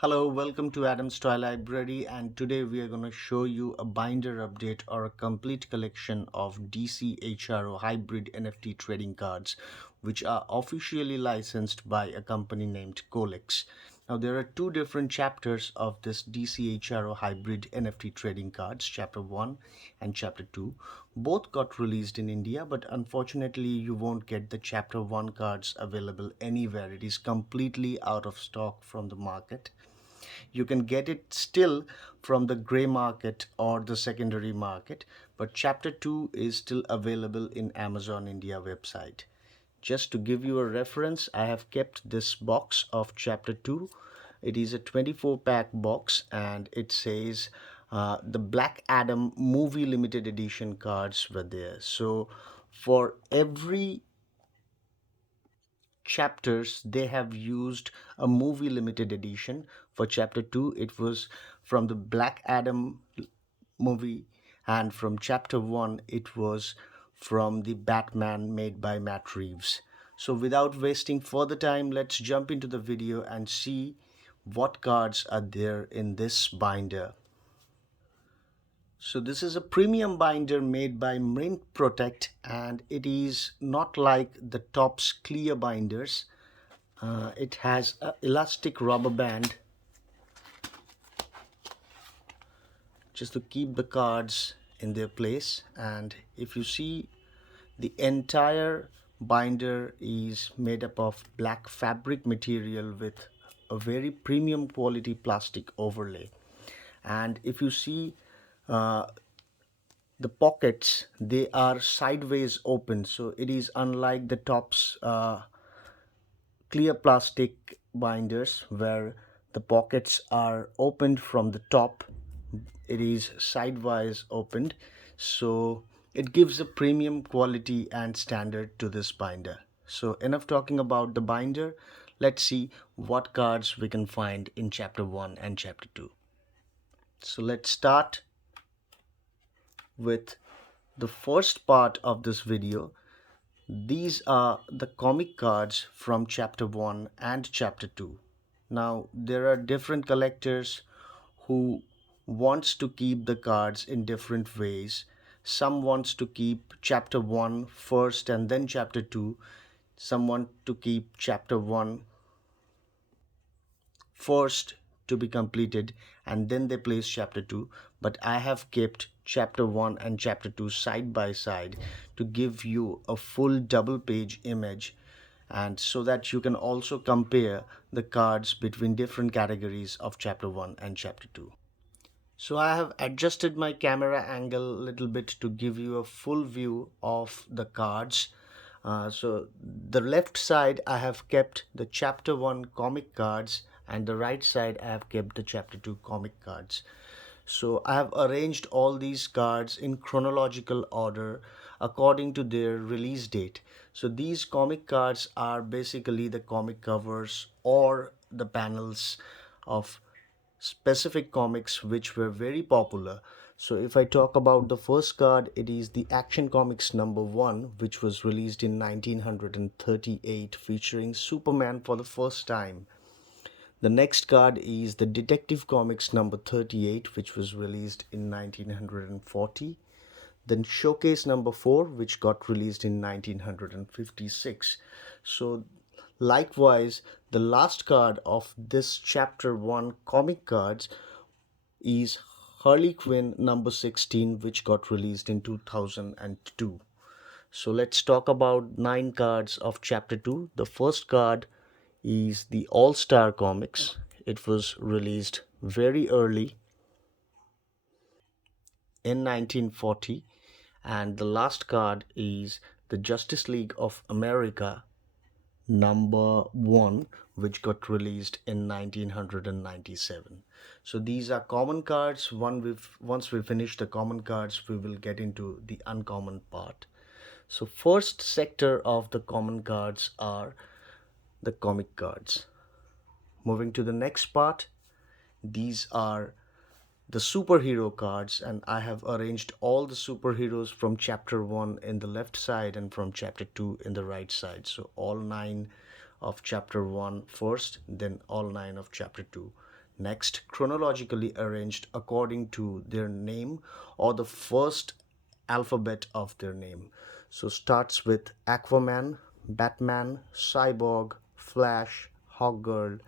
Hello, welcome to Adam's Toy Library, and today we are going to show you a binder update or a complete collection of DC Hro hybrid NFT trading cards, which are officially licensed by a company named Colex. Now, there are two different chapters of this DC Hro hybrid NFT trading cards, Chapter 1 and Chapter 2. Both got released in India, but unfortunately, you won't get the Chapter 1 cards available anywhere. It is completely out of stock from the market. You can get it still from the gray market or the secondary market, but chapter 2 is still available in Amazon India website. Just to give you a reference, I have kept this box of chapter 2. It is a 24 pack box and it says the Black Adam movie limited edition cards were there. So for every chapters they have used a movie limited edition. For chapter 2 it was from the Black Adam movie, and from chapter 1 it was from the Batman made by Matt Reeves. So without wasting further time, let's jump into the video and see what cards are there in this binder. So this is a premium binder made by Mint Protect, and it is not like the Topps clear binders. It has an elastic rubber band just to keep the cards in their place. And if you see, the entire binder is made up of black fabric material with a very premium quality plastic overlay. And if you see, uh, the pockets, they are sideways open, so it is unlike the Topps clear plastic binders where the pockets are opened from the top. It is sidewise opened, so it gives a premium quality and standard to this binder. So enough talking about the binder. Let's see what cards we can find in chapter 1 and chapter 2. So let's start with the first part of this video. These are the comic cards from chapter 1 and chapter 2. Now, there are different collectors who wants to keep the cards in different ways. Some wants to keep chapter 1 first and then chapter 2. Some want to keep chapter 1 first to be completed and then they place chapter 2, but I have kept chapter 1 and chapter 2 side by side to give you a full double page image, and so that you can also compare the cards between different categories of chapter 1 and chapter 2. So I have adjusted my camera angle a little bit to give you a full view of the cards. So the left side I have kept the chapter 1 comic cards, and the right side I have kept the chapter 2 comic cards. So I have arranged all these cards in chronological order according to their release date. So these comic cards are basically the comic covers or the panels of specific comics which were very popular. So if I talk about the first card, it is the Action Comics number 1, which was released in 1938, featuring Superman for the first time. The next card is the Detective Comics number 38, which was released in 1940. Then Showcase number 4, which got released in 1956. So likewise, the last card of this chapter 1 comic cards is Harley Quinn number 16, which got released in 2002. So let's talk about 9 cards of chapter 2. The first card is the All Star Comics. It was released very early in 1940. And the last card is the Justice League of America number 1, which got released in 1997. So these are common cards. Once we finish the common cards, we will get into the uncommon part. So first sector of the common cards are the comic cards. Moving to the next part, these are the superhero cards, and I have arranged all the superheroes from chapter 1 in the left side and from chapter 2 in the right side. So all 9 of chapter 1 first, then all 9 of chapter 2. Next, chronologically arranged according to their name or the first alphabet of their name. So starts with Aquaman, Batman, Cyborg, Flash, Hawkgirl,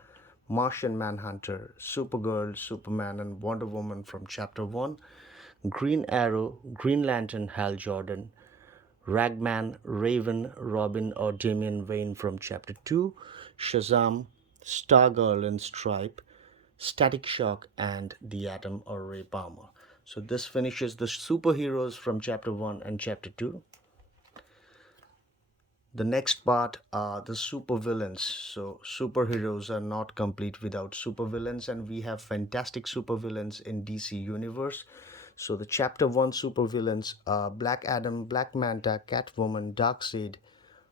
Martian Manhunter, Supergirl, Superman, and Wonder Woman from Chapter 1, Green Arrow, Green Lantern, Hal Jordan, Ragman, Raven, Robin, or Damian Wayne from Chapter 2, Shazam, Stargirl and Stripe, Static Shock, and The Atom or Ray Palmer. So this finishes the superheroes from Chapter 1 and Chapter 2. The next part are the supervillains. So superheroes are not complete without supervillains, and we have fantastic supervillains in DC Universe. So the Chapter 1 supervillains are Black Adam, Black Manta, Catwoman, Darkseid,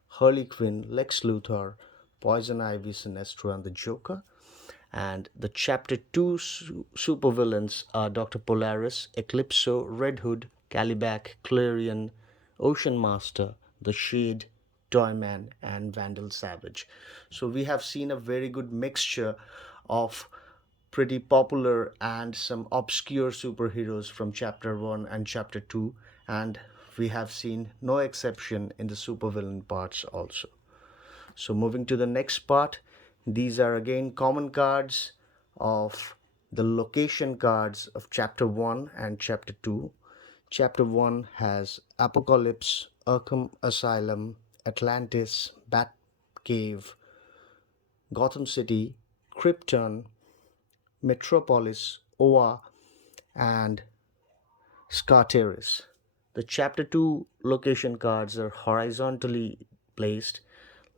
Harley Quinn, Lex Luthor, Poison Ivy, Sinestro, and the Joker. And the Chapter 2 supervillains are Dr. Polaris, Eclipso, Red Hood, Calibac, Clarion, Ocean Master, The Shade, Toyman, and Vandal Savage. So we have seen a very good mixture of pretty popular and some obscure superheroes from Chapter 1 and Chapter 2, and we have seen no exception in the supervillain parts also. So moving to the next part, these are again common cards of the location cards of Chapter 1 and Chapter 2. Chapter 1 has Apocalypse, Arkham Asylum, Atlantis, Batcave, Gotham City, Krypton, Metropolis, Oa, and Scarteris. The Chapter 2 location cards are horizontally placed.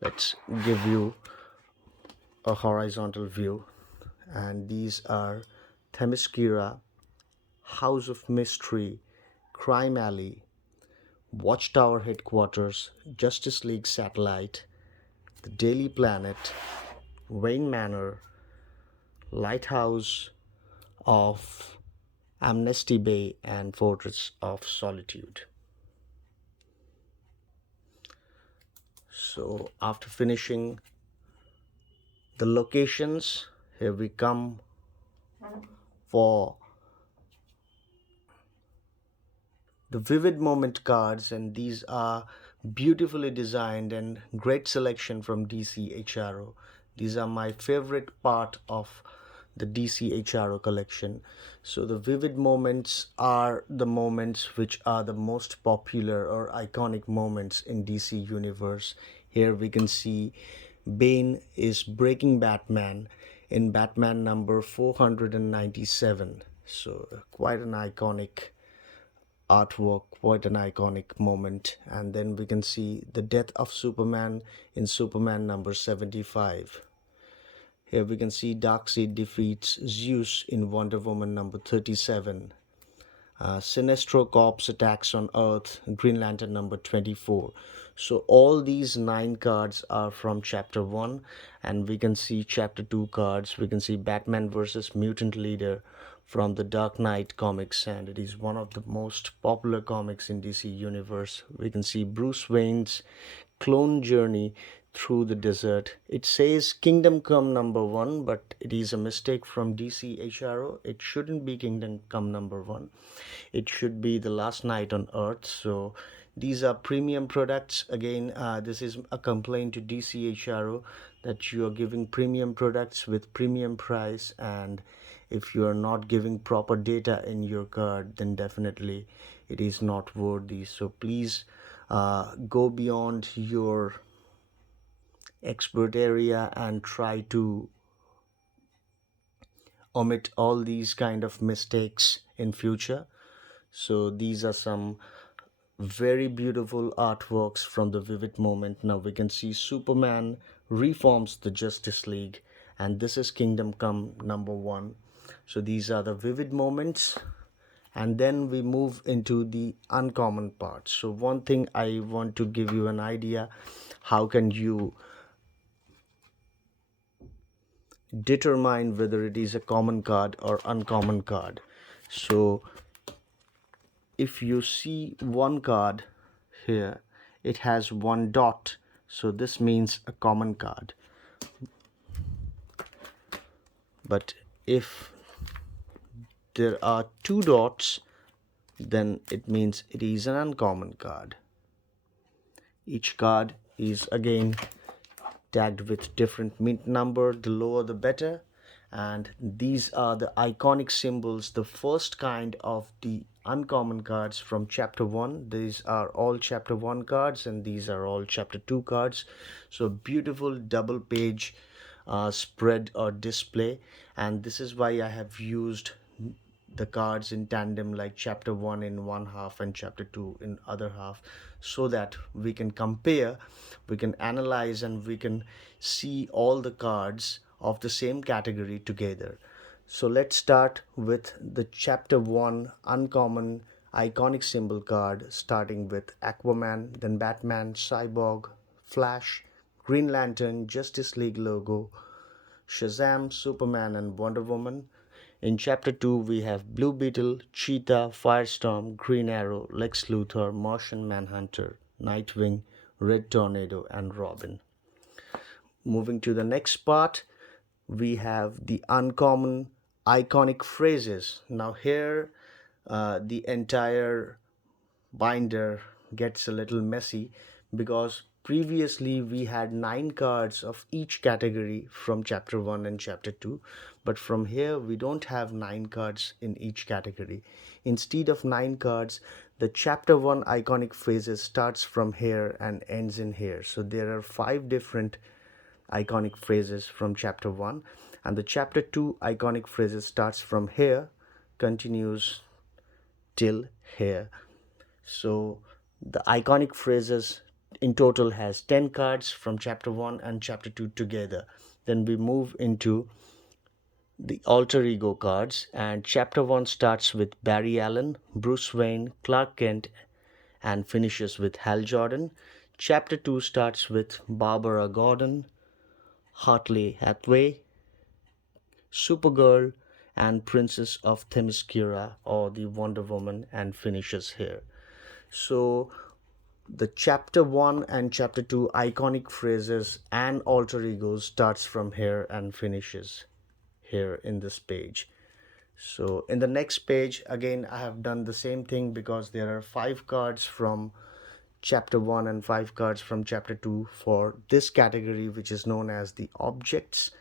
Let's give you a horizontal view, and these are Themyscira, House of Mystery, Crime Alley, Watchtower Headquarters, Justice League Satellite, the Daily Planet, Wayne Manor, Lighthouse of Amnesty Bay, and Fortress of Solitude. So after finishing the locations, here we come for the vivid moment cards, and these are beautifully designed and great selection from DC Hro. These are my favorite part of the DC Hro collection. So the vivid moments are the moments which are the most popular or iconic moments in DC Universe. Here we can see Bane is breaking Batman in Batman number 497. So quite an iconic artwork, quite an iconic moment. And then we can see the death of Superman in Superman number 75. Here we can see Darkseid defeats Zeus in Wonder Woman number 37. Sinestro Corps attacks on Earth, Green Lantern number 24. So all these 9 cards are from Chapter 1, and we can see Chapter 2 cards. We can see Batman versus Mutant Leader from the Dark Knight comics, and it is one of the most popular comics in DC Universe. We can see Bruce Wayne's clone journey through the desert. It says Kingdom Come number 1, but it is a mistake from DC Hro. It shouldn't be Kingdom Come number 1. It should be The Last Night on Earth. So these are premium products. Again, this is a complaint to DC Hro that you are giving premium products with premium price, and if you are not giving proper data in your card, then definitely it is not worthy. So please go beyond your expert area and try to omit all these kind of mistakes in future. So these are some very beautiful artworks from the vivid moment. Now we can see Superman reforms the Justice League, and this is Kingdom Come number 1. So these are the vivid moments, and then we move into the uncommon parts. So one thing I want to give you an idea, how can you determine whether it is a common card or uncommon card. So if you see one card here, it has one dot, so this means a common card. But if there are two dots, then it means it is an uncommon card. Each card is again tagged with different mint number, the lower the better. And these are the iconic symbols, the first kind of the uncommon cards from chapter 1. These are all chapter 1 cards and these are all chapter 2 cards. So beautiful double page spread or display, and this is why I have used the cards in tandem, like chapter 1 in one half and chapter 2 in other half, so that we can compare, we can analyze, and we can see all the cards of the same category together. So let's start with the chapter 1 uncommon iconic symbol card, starting with Aquaman, then Batman, Cyborg, Flash, Green Lantern, Justice League logo, Shazam, Superman, and Wonder Woman. In chapter 2, we have Blue Beetle, Cheetah, Firestorm, Green Arrow, Lex Luthor, Martian Manhunter, Nightwing, Red Tornado, and Robin. Moving to the next part, we have the uncommon iconic phrases. Now, here, the entire binder gets a little messy because previously we had 9 cards of each category from chapter 1 and chapter 2, but from here we don't have 9 cards in each category. Instead of 9 cards, the chapter 1 iconic phrases starts from here and ends in here. So there are 5 different iconic phrases from chapter 1, and the chapter 2 iconic phrases starts from here, continues till here. So the iconic phrases in total has 10 cards from chapter 1 and chapter 2 together. Then we move into the alter ego cards, and chapter 1 starts with Barry Allen, Bruce Wayne, Clark Kent, and finishes with Hal Jordan. Chapter 2 starts with Barbara Gordon, Hartley Hathaway, Supergirl, and Princess of Themyscira, or the Wonder Woman, and finishes here. So the chapter 1 and chapter 2 iconic phrases and alter egos starts from here and finishes here in this page. So in the next page, again, I have done the same thing because there are 5 cards from chapter 1 and 5 cards from chapter 2 for this category, which is known as the objects,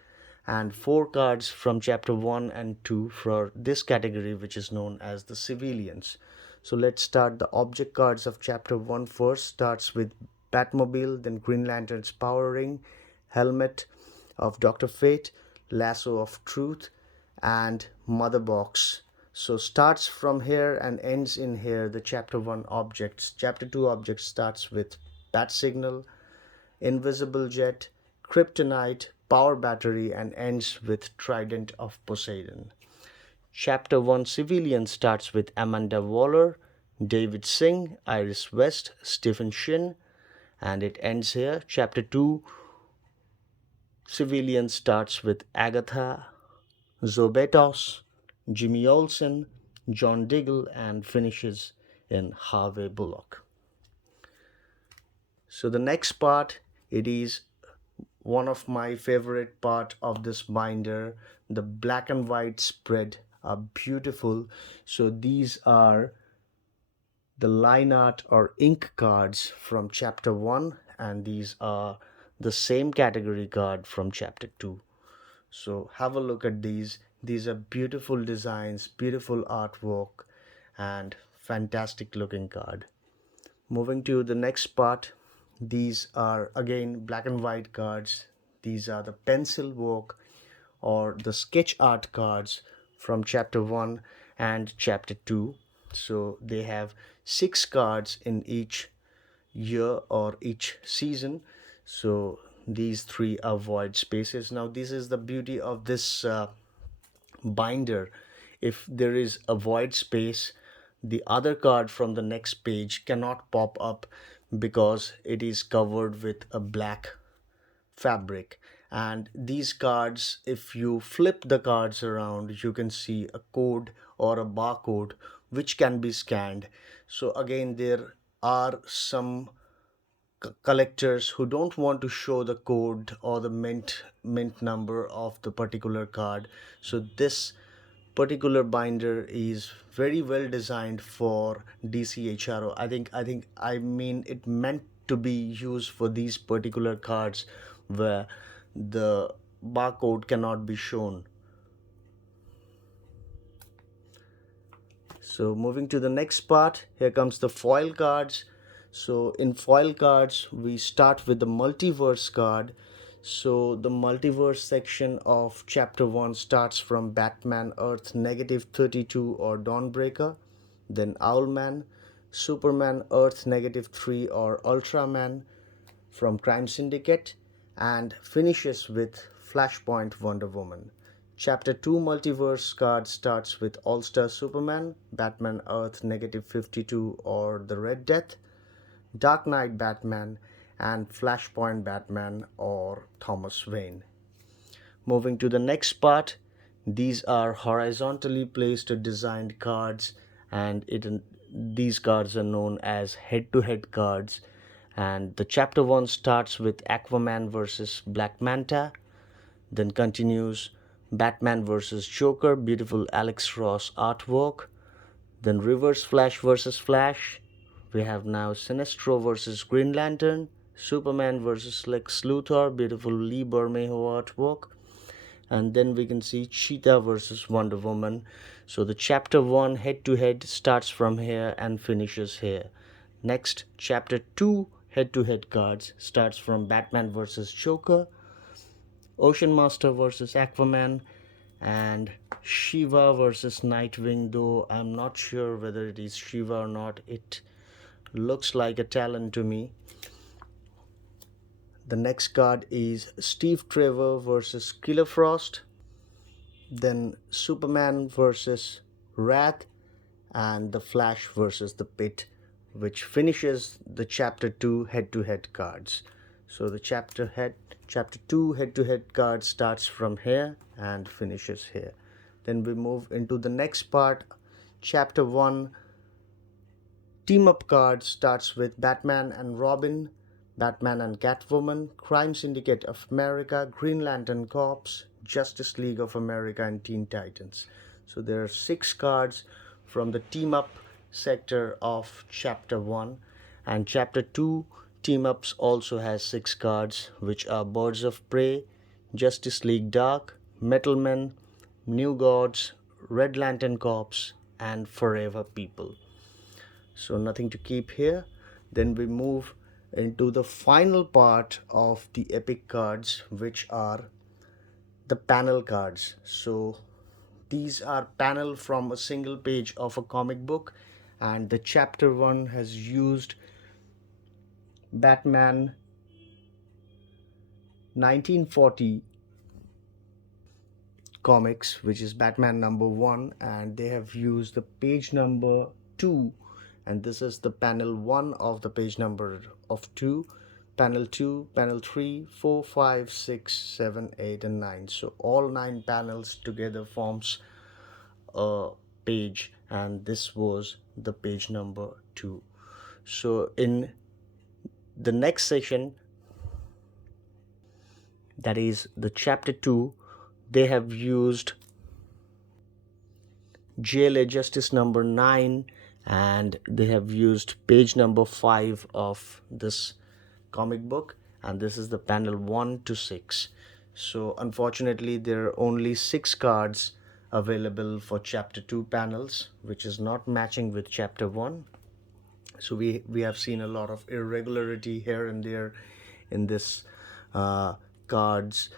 and 4 cards from chapter 1 and 2 for this category, which is known as the civilians. So let's start the object cards of chapter 1 first. Starts with Batmobile, then Green Lantern's power ring, helmet of Dr. Fate, lasso of truth, and mother box. So starts from here and ends in here, the chapter 1 objects. Chapter 2 objects starts with Bat Signal, Invisible Jet, Kryptonite, Power Battery, and ends with Trident of Poseidon. Chapter 1 Civilian starts with Amanda Waller, David Singh, Iris West, Stephen Shin, and it ends here. Chapter 2 Civilian starts with Agatha, Zobetos, Jimmy Olsen, John Diggle, and finishes in Harvey Bullock. So the next part, it is one of my favorite part of this binder. The black and white spread are beautiful. So these are the line art or ink cards from chapter 1, and these are the same category card from chapter 2. So have a look at these. These are beautiful designs, beautiful artwork, and fantastic looking card. Moving to the next part, these are again black and white cards. These are the pencil work or the sketch art cards from chapter 1 and chapter 2. So they have 6 cards in each year or each season. So these 3 are void spaces. Now this is the beauty of this binder. If there is a void space, the other card from the next page cannot pop up because it is covered with a black fabric. And these cards, if you flip the cards around, you can see a code or a barcode which can be scanned. So again, there are some collectors who don't want to show the code or the mint number of the particular card. So this particular binder is very well designed for DC Hro. I mean it meant to be used for these particular cards where the barcode cannot be shown. So moving to the next part, here comes the foil cards. So in foil cards, we start with the multiverse card. So the multiverse section of chapter 1 starts from Batman Earth negative 32 or Dawnbreaker, then Owlman, Superman Earth negative 3 or Ultraman from Crime Syndicate, and finishes with Flashpoint Wonder Woman. Chapter 2 Multiverse card starts with All Star Superman, Batman Earth negative 52 or The Red Death, Dark Knight Batman, and Flashpoint Batman or Thomas Wayne. Moving to the next part, these are horizontally placed or designed cards, and these cards are known as head-to-head cards. And the chapter 1 starts with Aquaman versus Black Manta, then continues Batman versus Joker, beautiful Alex Ross artwork, then Reverse Flash versus Flash. We have now Sinestro versus Green Lantern, Superman versus Lex Luthor, beautiful Lee Bermejo artwork, and then we can see Cheetah versus Wonder Woman. So the chapter 1 head to head starts from here and finishes here. Next, chapter 2 head to head cards starts from Batman versus Joker, Ocean Master versus Aquaman, and Shiva versus Nightwing, though I'm not sure whether it is Shiva or not. It looks like a Talon to me. The next card is Steve Trevor versus Killer Frost, then Superman versus Wrath, and the Flash versus the Pit, which finishes the chapter 2 head to head cards. So the chapter 2 head to head card starts from here and finishes here. Then we move into the next part. Chapter 1 team up card starts with Batman and Robin, Batman and Catwoman, Crime Syndicate of America, Green Lantern Corps, Justice League of America, and Teen Titans. So there are 6 cards from the team up sector of chapter 1, and chapter 2 team ups also has 6 cards, which are Birds of Prey, Justice League Dark, Metal Men, New Gods, Red Lantern Corps, and Forever People. So nothing to keep here. Then we move into the final part of the epic cards, which are the panel cards. So these are panel from a single page of a comic book, and the chapter 1 has used Batman 1940 comics, which is Batman number 1, and they have used the page number 2, and this is the panel 1 of the page number of 2, panel 2, panel 3, 4, 5, 6, 7, 8, and 9. So all 9 panels together forms a page, and this was the page number 2. So in the next section, that is the chapter 2, they have used JLA Justice number 9, and they have used page number 5 of this comic book, and this is the panel 1 to 6. So unfortunately there are only 6 cards available for chapter 2 panels, which is not matching with chapter 1. So we have seen a lot of irregularity here and there in this cards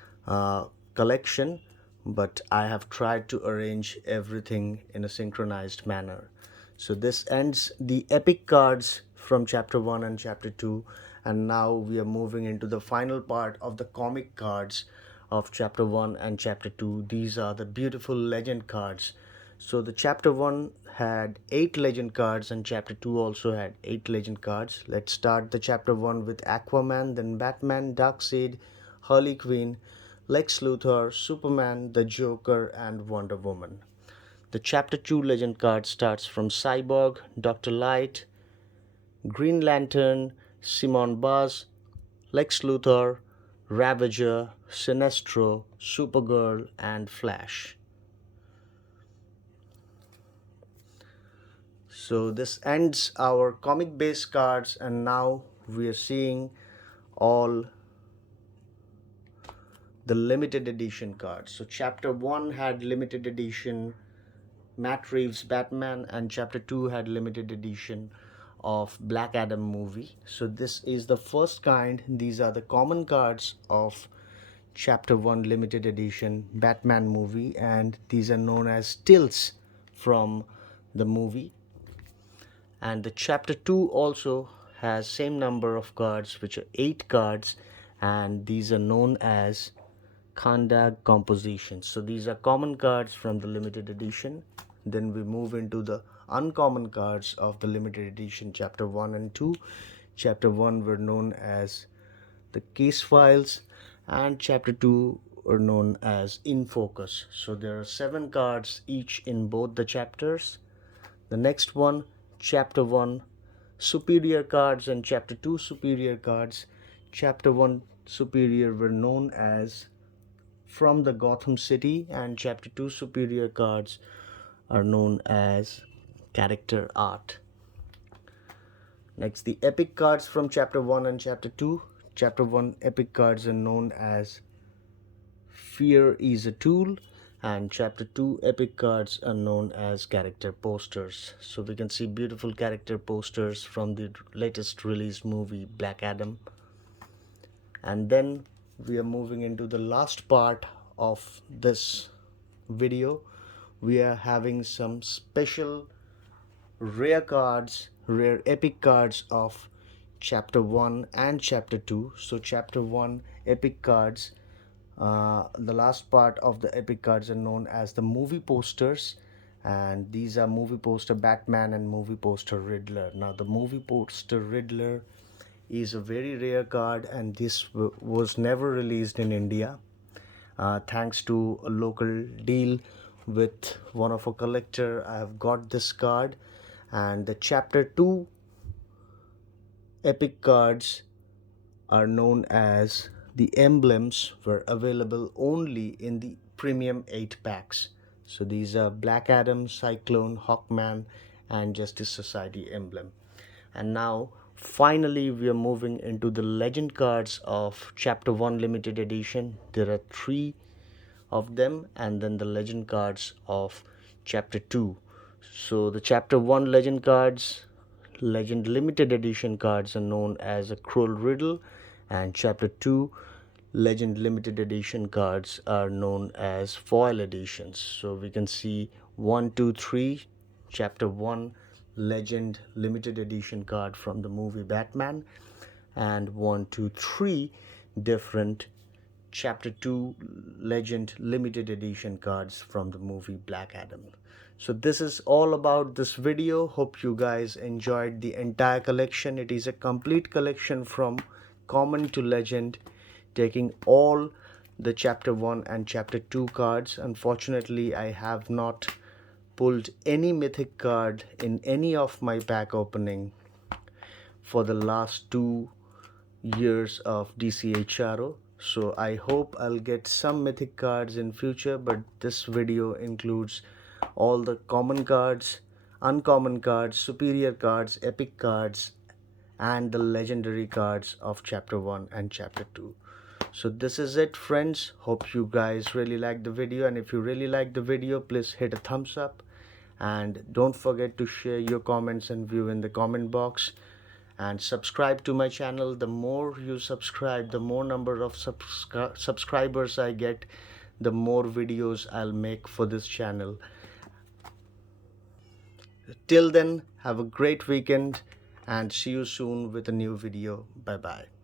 collection, but I have tried to arrange everything in a synchronized manner. So this ends the epic cards from chapter 1 and chapter 2, and now we are moving into the final part of the comic cards of chapter 1 and chapter 2. These are the beautiful legend cards. So the chapter 1 had 8 legend cards, and chapter 2 also had 8 legend cards. Let's start the chapter 1 with Aquaman, then Batman, Darkseid, Harley Quinn, Lex Luthor, Superman, the Joker, and Wonder Woman. The chapter 2 legend card starts from Cyborg, Dr. Light, Green Lantern, Simon Baz, Lex Luthor, Ravager, Sinestro, Supergirl, and Flash. So this ends our comic based cards, and now we are seeing all the limited edition cards. So chapter 1 had limited edition Matt Reeves Batman, and chapter 2 had limited edition of Black Adam movie. So this is the first kind. These are the common cards of chapter 1 limited edition Batman movie, and these are known as stills from the movie. And the chapter 2 also has same number of cards, which are 8 cards, and these are known as Khandag compositions. So these are common cards from the limited edition. Then we move into the uncommon cards of the limited edition chapter 1 and 2. Chapter 1 were known as the case files, and chapter 2 were known as in focus. So there are 7 cards each in both the chapters. The next one, chapter 1 superior cards and chapter 2 superior cards. Chapter 1 superior were known as from the Gotham City, and chapter 2 superior cards are known as character art. Next, the epic cards from chapter 1 and chapter 2. Chapter 1 epic cards are known as Fear is a Tool, and chapter 2 epic cards are known as character posters. So we can see beautiful character posters from the latest released movie Black Adam. And then we are moving into the last part of this video. We are having some special rare cards, rare epic cards of chapter 1 and chapter 2. So chapter 1 epic cards, the last part of the epic cards are known as the movie posters, and these are movie poster Batman and movie poster Riddler. Now the movie poster Riddler is a very rare card, and this was never released in India, thanks to a local deal with one of a collector. I have got this card, and the chapter 2 epic cards are known as the emblems, were available only in the premium 8 packs. So these are Black Adam, Cyclone, Hawkman, and Justice Society emblem. And now finally we are moving into the legend cards of chapter 1 limited edition. There are 3 of them, and then the legend cards of chapter 2. So the chapter 1 legend cards, legend limited edition cards, are known as a Cruel Riddle, and chapter 2 legend limited edition cards are known as foil editions. So we can see 1, 2, 3 chapter 1 legend limited edition card from the movie Batman, and 1, 2, 3 different chapter 2 legend limited edition cards from the movie Black Adam. So this is all about this video. Hope you guys enjoyed the entire collection. It is a complete collection from common to legend, taking all the chapter 1 and chapter 2 cards. Unfortunately, I have not pulled any mythic card in any of my pack opening for the last 2 years of DC Hro. So I hope I'll get some mythic cards in future, but this video includes all the common cards, uncommon cards, superior cards, epic cards, and the legendary cards of chapter 1 and chapter 2. So this is it, friends. Hope you guys really liked the video, and if you really liked the video, please hit a thumbs up, and don't forget to share your comments and view in the comment box, and subscribe to my channel. The more you subscribe, the more number of subscribers I get, the more videos I'll make for this channel. Till then, have a great weekend, and see you soon with a new video. Bye bye.